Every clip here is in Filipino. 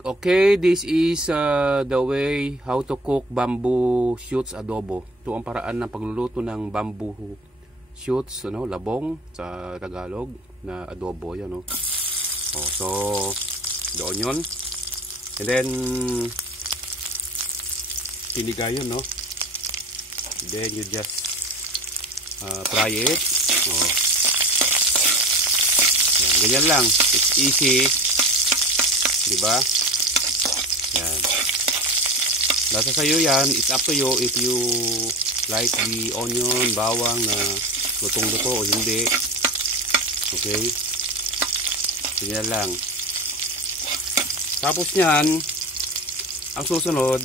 Okay, this is the way how to cook bamboo shoots adobo. Ito ang paraan ng pagluluto ng bamboo shoots, ano, labong sa Tagalog na adobo, yan, no. Oh, so doon yun. And then piniga yun, no. And then you just fry it. Oh. Yan, ganyan lang. It's easy. Diba? Yan. Nasa sayo yan. It's up to you if you like the onion, bawang na lutong-luto o hindi. Okay? Ganyan lang. Tapos yan, ang susunod,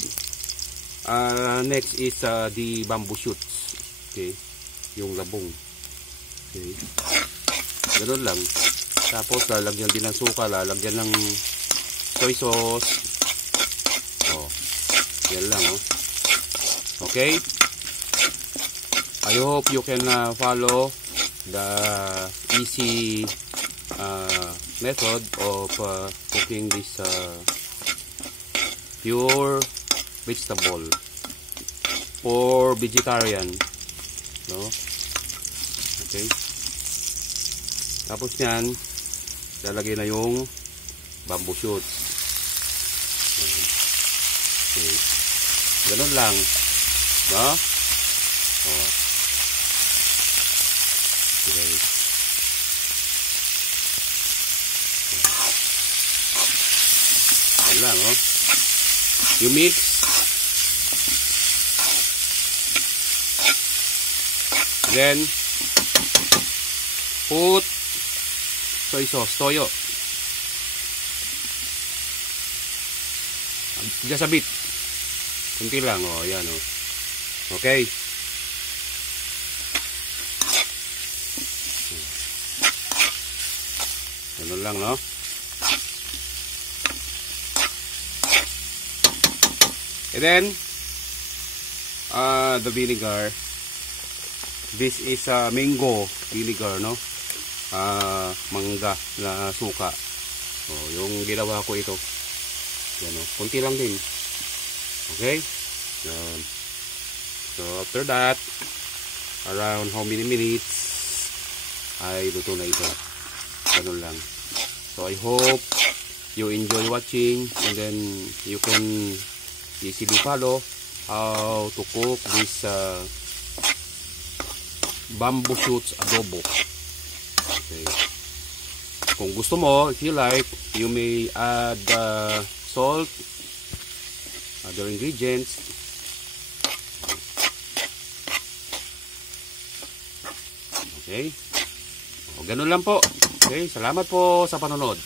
next is the bamboo shoots. Okay? Yung labong. Okay? Ganun lang. Tapos lalagyan din ng suka, lalagyan ng soy sauce. Oh. Yan lang, oh. Okay? I hope you can follow the easy method of cooking this pure vegetable for vegetarian, no? Okay? Tapos yan, lalagay na yung bamboo shoots. Okay. Ganun lang, no? Oh. Okay. Ganun lang, oh. You mix. Then put soy sauce, toyo. Just a bit. Kunti lang, oh, ayan, oh. Okay. Ganun lang, no? And then the vinegar. This is mango vinegar, no? Mangga na suka. Oh, yung ginawa ko ito. Yan, oh. Kunti lang din. Okay? Yan. So after that, around how many minutes ay luto na ito. Ganun lang. So I hope you enjoy watching, and then you can easily follow how to cook this bamboo shoots adobo. Okay. Kung gusto mo, if you like, you may add salt, other ingredients. Okay. O, ganun lang po. Okay, salamat po sa panonood.